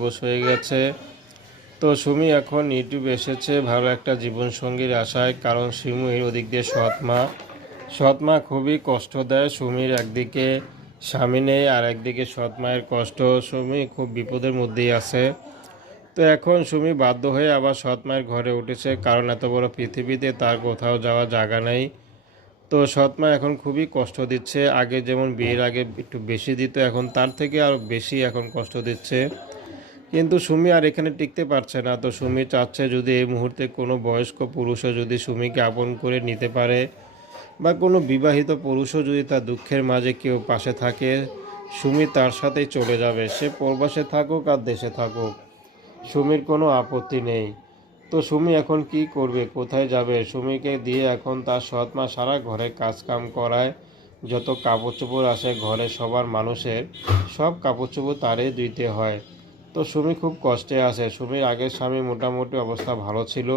Divorce হয়ে গেছে। তো সুমি এখন ইউটিউবে এসেছে ভালো একটা জীবনসঙ্গীর আশায়, কারণ সুমির ওদিক দিয়ে সৎমা খুবই কষ্ট দেয় সুমির। একদিকে স্বামী নেই আর একদিকে সৎ মায়ের কষ্ট, সুমি খুব বিপদের মধ্যেই আছে। তো এখন সুমি বাধ্য হয়ে আবার সৎ মায়ের ঘরে উঠেছে, কারণ এত বড় পৃথিবীতে তার কোথাও যাওয়ার জায়গা নেই। তো সৎ মা এখন খুবই কষ্ট দিচ্ছে, আগে যেমন বিয়ের আগে একটু বেশি দিত, এখন তার থেকে আরও বেশি এখন কষ্ট দিচ্ছে। কিন্তু সুমি আর এখানে টিকতে পারছে না। তো সুমি চাচ্ছে যদি এই মুহূর্তে কোনো বয়স্ক পুরুষও যদি সুমিকে আপন করে নিতে পারে, বা কোনো বিবাহিত পুরুষও যদি তার দুঃখের মাঝে কেউ পাশে থাকে, সুমি তার সাথেই চলে যাবে। সে প্রবাসে থাকুক আর দেশে থাকুক, সুমির কোনো আপত্তি নেই। তো সুমি এখন কি করবে, কোথায় যাবে? সুমিকে দিয়ে এখন তার সৎ মা সারা ঘরে কাজকাম করায়, যত কাপড় চোপড় আসে ঘরে সবার মানুষের, সব কাপড় চোপড় তারই দিতে হয়। তো সুমি খুব কষ্টে আছে। সুমির আগের স্বামী মোটামুটি অবস্থা ভালো ছিল।